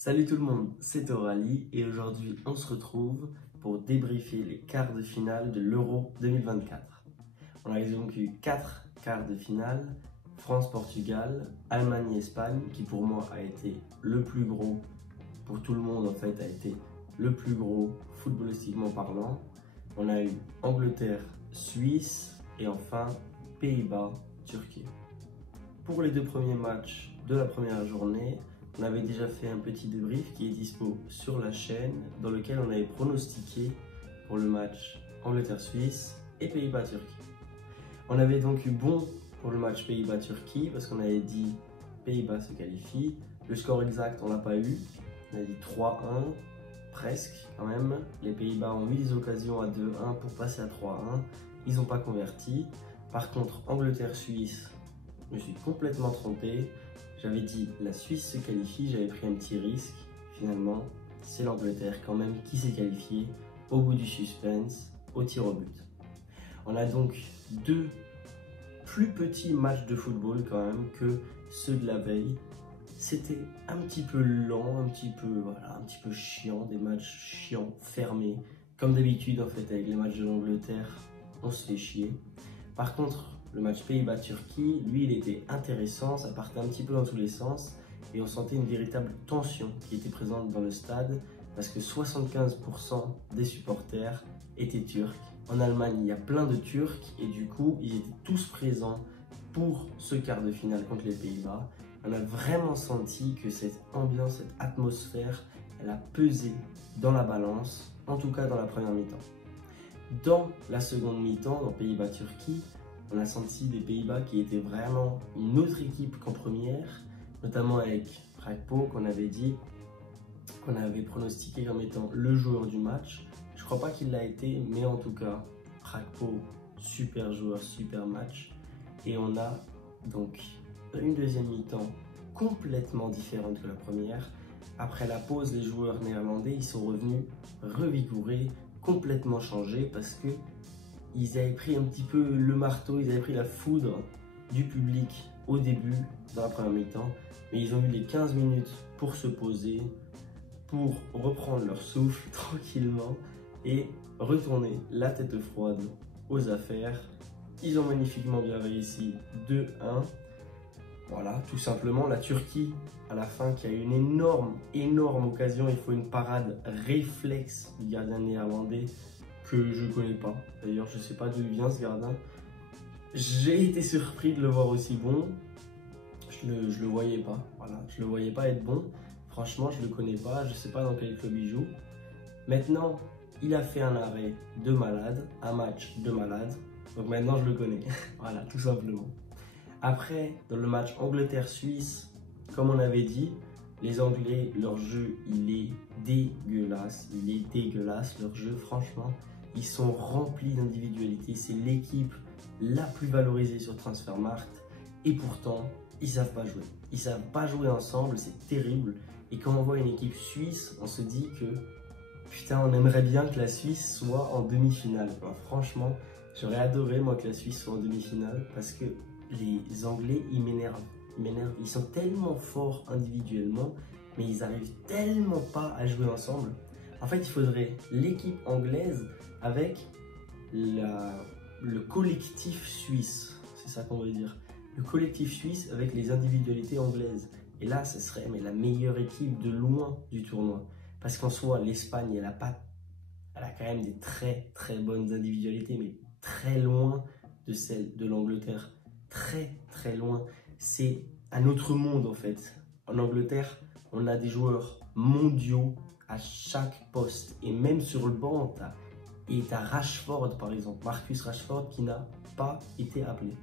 Salut tout le monde, c'est Aurélie et aujourd'hui on se retrouve pour débriefer les quarts de finale de l'Euro 2024. On a donc eu 4 quarts de finale, France-Portugal, Allemagne-Espagne qui pour moi a été le plus gros, pour tout le monde en fait a été le plus gros footballistiquement parlant. On a eu Angleterre-Suisse et enfin Pays-Bas-Turquie. Pour les deux premiers matchs de la première journée, on avait déjà fait un petit débrief qui est dispo sur la chaîne dans lequel on avait pronostiqué pour le match Angleterre-Suisse et Pays-Bas-Turquie. On avait donc eu bon pour le match Pays-Bas-Turquie parce qu'on avait dit Pays-Bas se qualifie. Le score exact on l'a pas eu, on a dit 3-1, presque quand même. Les Pays-Bas ont eu des occasions à 2-1 pour passer à 3-1, ils n'ont pas converti. Par contre Angleterre-Suisse, je me suis complètement trompé. J'avais dit la Suisse se qualifie, j'avais pris un petit risque. Finalement, c'est l'Angleterre quand même qui s'est qualifiée au bout du suspense, au tir au but. On a donc deux plus petits matchs de football quand même que ceux de la veille. C'était un petit peu lent, un petit peu chiant, des matchs chiants, fermés. Comme d'habitude en fait avec les matchs de l'Angleterre, on se fait chier. Par contre, le match Pays-Bas-Turquie, lui, il était intéressant, ça partait un petit peu dans tous les sens et on sentait une véritable tension qui était présente dans le stade parce que 75% des supporters étaient turcs. En Allemagne, il y a plein de Turcs et du coup, ils étaient tous présents pour ce quart de finale contre les Pays-Bas. On a vraiment senti que cette ambiance, cette atmosphère, elle a pesé dans la balance, en tout cas dans la première mi-temps. Dans la seconde mi-temps, dans Pays-Bas-Turquie, on a senti des Pays-Bas qui étaient vraiment une autre équipe qu'en première, notamment avec Krakpo qu'on avait dit, qu'on avait pronostiqué comme étant le joueur du match. Je crois pas qu'il l'a été, mais en tout cas, Krakpo, super joueur, super match. Et on a donc une deuxième mi-temps complètement différente que la première. Après la pause, les joueurs néerlandais, ils sont revenus revigorés, complètement changés parce que ils avaient pris un petit peu le marteau, ils avaient pris la foudre du public au début, dans la première mi-temps, mais ils ont eu les 15 minutes pour se poser, pour reprendre leur souffle tranquillement et retourner la tête froide aux affaires. Ils ont magnifiquement bien réussi 2-1. Voilà, tout simplement la Turquie à la fin qui a eu une énorme occasion. Il faut une parade réflexe du gardien néerlandais que je connais pas. D'ailleurs, je sais pas d'où il vient ce gardien. J'ai été surpris de le voir aussi bon. Je le voyais pas. Voilà, je le voyais pas être bon. Franchement, je le connais pas. Je sais pas dans quel club il joue. Maintenant, il a fait un arrêt de malade, un match de malade. Donc maintenant, je le connais. Voilà, tout simplement. Après, dans le match Angleterre-Suisse, comme on avait dit, les Anglais, leur jeu, il est dégueulasse. Il est dégueulasse, leur jeu, franchement. Ils sont remplis d'individualité. C'est l'équipe la plus valorisée sur Transfermarkt. Et pourtant, ils savent pas jouer. Ils savent pas jouer ensemble, c'est terrible. Et quand on voit une équipe suisse, on se dit que, putain, on aimerait bien que la Suisse soit en demi-finale. Franchement, j'aurais adoré, moi, que la Suisse soit en demi-finale. Parce que les Anglais, ils m'énervent. Ils sont tellement forts individuellement, mais ils arrivent tellement pas à jouer ensemble. En fait, il faudrait l'équipe anglaise avec le collectif suisse. C'est ça qu'on veut dire. Le collectif suisse avec les individualités anglaises. Et là, ce serait mais la meilleure équipe de loin du tournoi. Parce qu'en soi, l'Espagne, elle a quand même des très bonnes individualités, mais très loin de celles de l'Angleterre. Très loin. C'est un autre monde en fait. En Angleterre, on a des joueurs mondiaux à chaque poste. Et même sur le banc, t'as Rashford par exemple, Marcus Rashford qui n'a pas été appelé.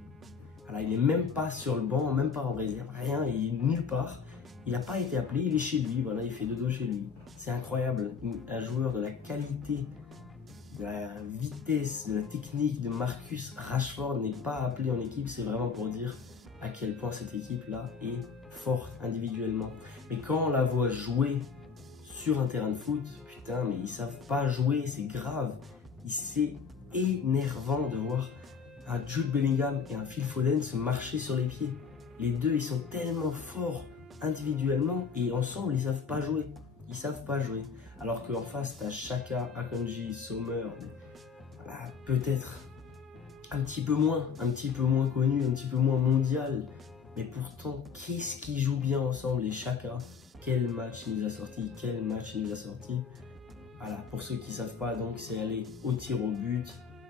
Alors, il n'est même pas sur le banc, même pas en réserve, rien, il est nulle part. Il n'a pas été appelé, il est chez lui, voilà, il fait dodo chez lui. C'est incroyable, un joueur de la qualité, de la vitesse, de la technique de Marcus Rashford n'est pas appelé en équipe, c'est vraiment pour dire à quel point cette équipe-là est forte individuellement. Mais quand on la voit jouer sur un terrain de foot, putain, mais ils savent pas jouer, c'est grave. C'est énervant de voir un Jude Bellingham et un Phil Foden se marcher sur les pieds. Les deux, ils sont tellement forts individuellement et ensemble, ils savent pas jouer. Ils savent pas jouer. Alors qu'en face, tu as Xhaka, Akanji, Sommer, voilà, peut-être un petit peu moins connu, un petit peu moins mondial. Mais pourtant, qu'est-ce qu'ils jouent bien ensemble, les Xhaka? Quel match il nous a sorti, quel match il nous a sorti. Voilà, pour ceux qui ne savent pas, donc c'est aller au tir au but.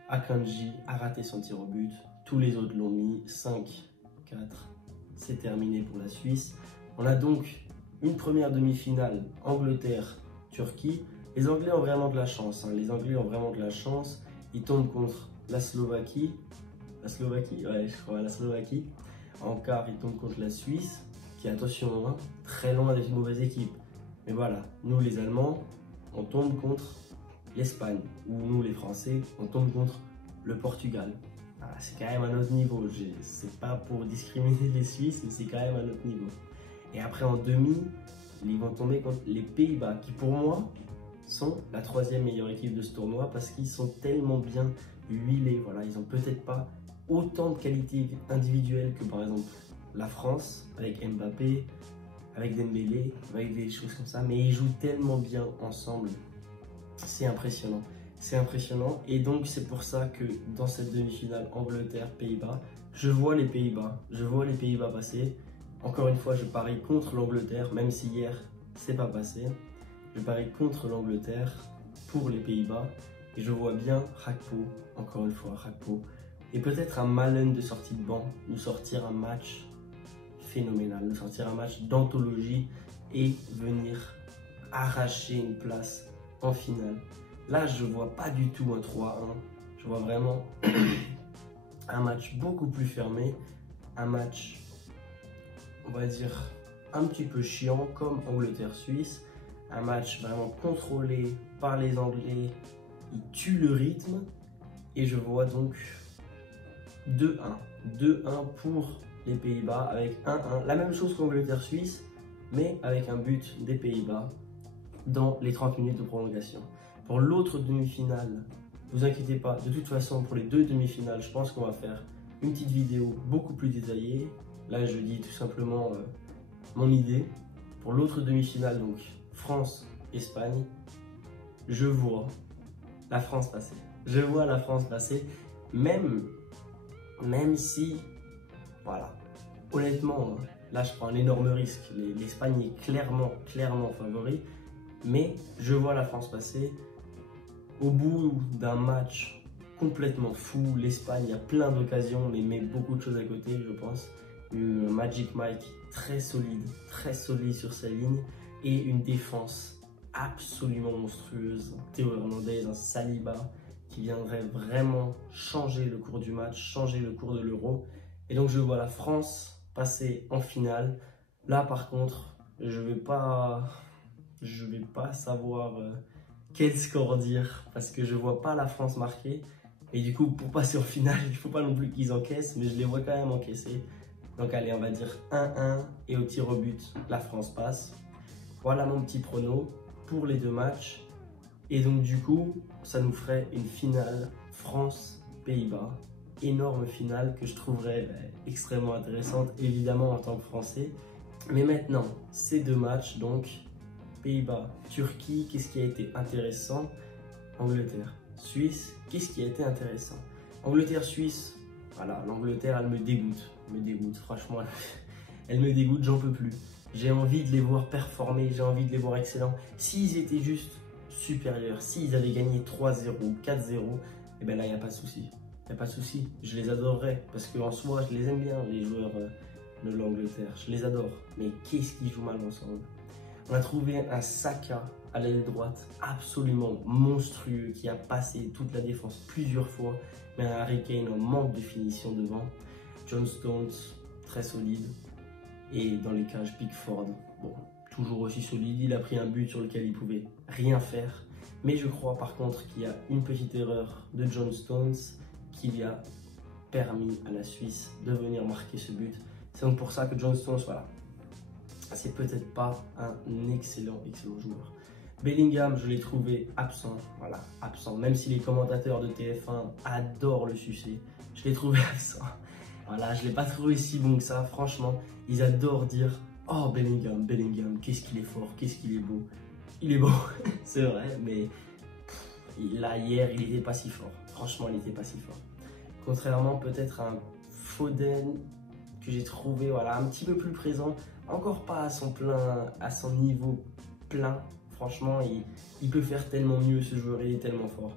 Akanji a raté son tir au but. Tous les autres l'ont mis. 5, 4, c'est terminé pour la Suisse. On a donc une première demi-finale Angleterre-Turquie. Les Anglais ont vraiment de la chance. Hein. Les Anglais ont vraiment de la chance. Ils tombent contre la Slovaquie. La Slovaquie? Ouais, je crois, la Slovaquie. En quart, ils tombent contre la Suisse, qui, attention, hein, très loin d'être une mauvaise équipe. Mais voilà, nous les Allemands, on tombe contre l'Espagne. Ou nous les Français, on tombe contre le Portugal. Voilà, c'est quand même un autre niveau. C'est pas pour discriminer les Suisses, mais c'est quand même un autre niveau. Et après en demi, ils vont tomber contre les Pays-Bas, qui pour moi sont la troisième meilleure équipe de ce tournoi parce qu'ils sont tellement bien huilés. Voilà, ils n'ont peut-être pas autant de qualités individuelles que par exemple la France avec Mbappé, avec Dembélé, avec des choses comme ça, mais ils jouent tellement bien ensemble, c'est impressionnant. C'est impressionnant et donc c'est pour ça que dans cette demi-finale Angleterre-Pays-Bas, je vois les Pays-Bas passer. Encore une fois, je parie contre l'Angleterre, même si hier c'est pas passé. Je parie contre l'Angleterre pour les Pays-Bas et je vois bien Gakpo, encore une fois Gakpo, et peut-être un Malen de sortie de banc, nous sortir un match phénoménal, nous sortir un match d'anthologie et venir arracher une place en finale. Là, je vois pas du tout un 3-1, je vois vraiment un match beaucoup plus fermé, un match, on va dire, un petit peu chiant comme Angleterre-Suisse, un match vraiment contrôlé par les Anglais, ils tuent le rythme et je vois donc 2-1. 2-1 pour les Pays-Bas avec 1-1. La même chose qu'Angleterre-Suisse, mais avec un but des Pays-Bas dans les 30 minutes de prolongation. Pour l'autre demi-finale, vous inquiétez pas, de toute façon, pour les deux demi-finales, je pense qu'on va faire une petite vidéo beaucoup plus détaillée. Là, je dis tout simplement mon idée. Pour l'autre demi-finale, donc France-Espagne, je vois la France passer. Je vois la France passer, même si, voilà, honnêtement, là je prends un énorme risque. L'Espagne est clairement favori, mais je vois la France passer. Au bout d'un match complètement fou, l'Espagne a plein d'occasions, mais met beaucoup de choses à côté, je pense. Magic Mike très solide sur sa ligne et une défense absolument monstrueuse. Théo Hernandez, un Saliba qui viendrait vraiment changer le cours du match, changer le cours de l'Euro. Et donc je vois la France passer en finale. Là par contre, je vais pas savoir quel score dire parce que je vois pas la France marquer. Et du coup, pour passer en finale, il faut pas non plus qu'ils encaissent, mais je les vois quand même encaisser. Donc allez, on va dire 1-1 et au tir au but, la France passe. Voilà mon petit prono pour les deux matchs. Et donc du coup, ça nous ferait une finale France-Pays-Bas. Énorme finale que je trouverais extrêmement intéressante, évidemment en tant que Français. Mais maintenant, ces deux matchs, donc Pays-Bas-Turquie, qu'est-ce qui a été intéressant? Angleterre-Suisse, qu'est-ce qui a été intéressant? Angleterre-Suisse, voilà, l'Angleterre, elle me dégoûte, franchement, elle me dégoûte, j'en peux plus. J'ai envie de les voir performer, j'ai envie de les voir excellents. S'ils étaient juste supérieurs, s'ils avaient gagné 3-0, 4-0, et bien là, il n'y a pas de souci. Il n'y a pas de souci, je les adorerais, parce qu'en soi, je les aime bien, les joueurs de l'Angleterre, je les adore. Mais qu'est-ce qu'ils jouent mal ensemble? On a trouvé un Saka à l'aile droite absolument monstrueux qui a passé toute la défense plusieurs fois, mais un Harry Kane en manque de finition devant. John Stones, très solide. Et dans les cages, Pickford, bon, toujours aussi solide. Il a pris un but sur lequel il pouvait rien faire. Mais je crois par contre qu'il y a une petite erreur de John Stones qui lui a permis à la Suisse de venir marquer ce but. C'est donc pour ça que John Stones, voilà, c'est peut-être pas un excellent joueur. Bellingham, je l'ai trouvé absent, voilà, absent. Même si les commentateurs de TF1 adorent le sucer, je l'ai trouvé absent. Voilà, je ne l'ai pas trouvé si bon que ça, franchement. Ils adorent dire Oh, Bellingham, qu'est-ce qu'il est fort, qu'est-ce qu'il est beau. Il est beau, c'est vrai, mais là, hier, il n'était pas si fort. Franchement, il n'était pas si fort. Contrairement peut-être à un Foden que j'ai trouvé voilà, un petit peu plus présent, encore pas à son plein, à son niveau plein. Franchement, il peut faire tellement mieux, ce joueur, il est tellement fort.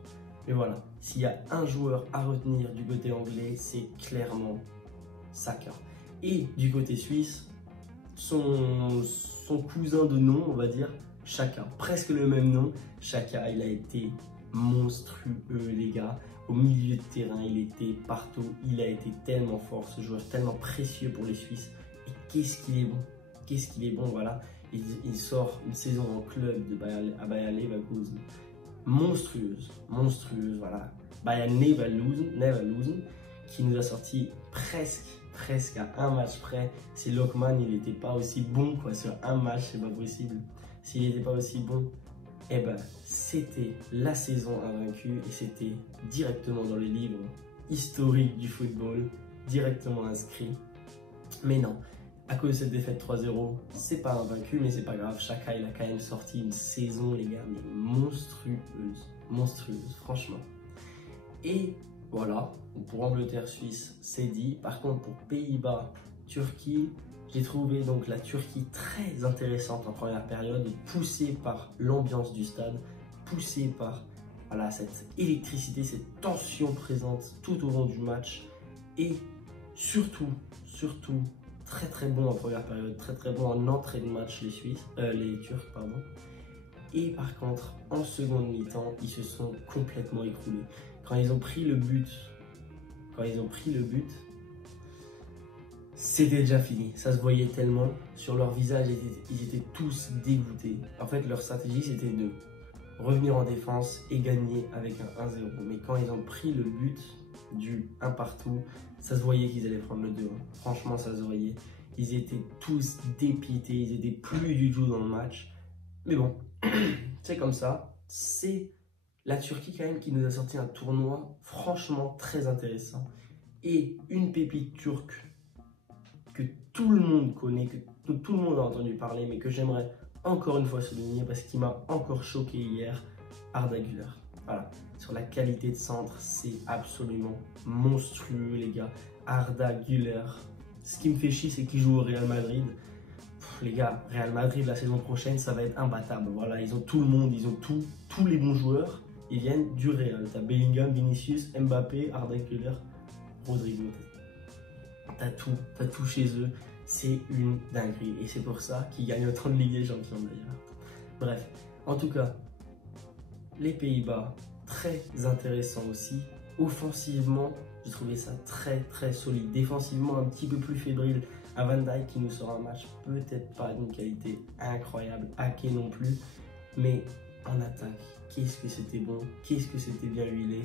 Mais voilà, s'il y a un joueur à retenir du côté anglais, c'est clairement Saka. Et du côté suisse, son cousin de nom, on va dire, Xhaka. Presque le même nom. Xhaka, il a été monstrueux, les gars. Au milieu de terrain, il était partout. Il a été tellement fort, ce joueur, tellement précieux pour les Suisses. Et qu'est-ce qu'il est bon. Qu'est-ce qu'il est bon, voilà. Il sort une saison en club à Bayer Leverkusen. Monstrueuse, voilà. Bayer Leverkusen, qui nous a sorti presque à un match près. Si Lockman, il n'était pas aussi bon, quoi, sur un match, c'est pas possible. S'il n'était pas aussi bon, eh ben, c'était la saison invaincue et c'était directement dans les livres historiques du football, directement inscrit. Mais non, à cause de cette défaite 3-0, c'est pas invaincu, mais c'est pas grave. Xhaka, il a quand même sorti une saison, les gars, mais monstrueuse, franchement. Et voilà, pour Angleterre-Suisse, c'est dit. Par contre, pour Pays-Bas-Turquie, j'ai trouvé donc la Turquie très intéressante en première période, poussée par l'ambiance du stade, poussée par voilà, cette électricité, cette tension présente tout au long du match. Et surtout, très bon en première période, très bon en entrée de match les Turcs, pardon. Et par contre, en seconde mi-temps, ils se sont complètement écroulés. Quand ils ont pris le but, c'était déjà fini. Ça se voyait tellement. Sur leur visage, ils étaient tous dégoûtés. En fait, leur stratégie, c'était de revenir en défense et gagner avec un 1-0. Mais quand ils ont pris le but du 1 partout, ça se voyait qu'ils allaient prendre le 2-1. Franchement, ça se voyait. Ils étaient tous dépités. Ils n'étaient plus du tout dans le match. Mais bon, c'est comme ça. C'est la Turquie quand même qui nous a sorti un tournoi franchement très intéressant. Et une pépite turque que tout le monde connaît, que tout le monde a entendu parler, mais que j'aimerais encore une fois souligner parce qu'il m'a encore choqué hier, Arda Güler. Voilà, sur la qualité de centre, c'est absolument monstrueux, les gars. Arda Güler. Ce qui me fait chier, c'est qu'il joue au Real Madrid. Les gars, Real Madrid la saison prochaine, ça va être imbattable. Voilà, ils ont tout le monde, ils ont tous les bons joueurs. Ils viennent du Real. T'as Bellingham, Vinicius, Mbappé, Arda Güler, Rodrigo. T'as tout chez eux. C'est une dinguerie. Et c'est pour ça qu'ils gagnent autant de Ligue des Champions d'ailleurs. Bref, en tout cas, les Pays-Bas, très intéressant aussi. Offensivement, j'ai trouvé ça très solide. Défensivement, un petit peu plus fébrile. À Van Dijk qui nous sort un match peut-être pas d'une qualité incroyable. Ake non plus. Mais en attaque, qu'est-ce que c'était bon. Qu'est-ce que c'était bien huilé.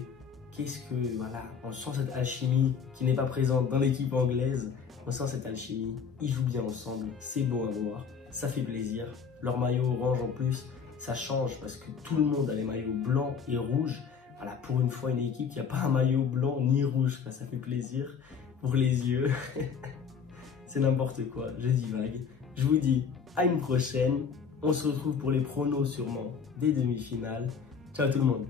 Qu'est-ce que, voilà, on sent cette alchimie qui n'est pas présente dans l'équipe anglaise. On sent cette alchimie, ils jouent bien ensemble, c'est beau à voir, ça fait plaisir. Leur maillot orange en plus, ça change parce que tout le monde a les maillots blancs et rouges. Voilà, pour une fois, une équipe qui n'a pas un maillot blanc ni rouge, ça fait plaisir pour les yeux. C'est n'importe quoi, je divague. Je vous dis à une prochaine. On se retrouve pour les pronos sûrement des demi-finales. Ciao tout le monde.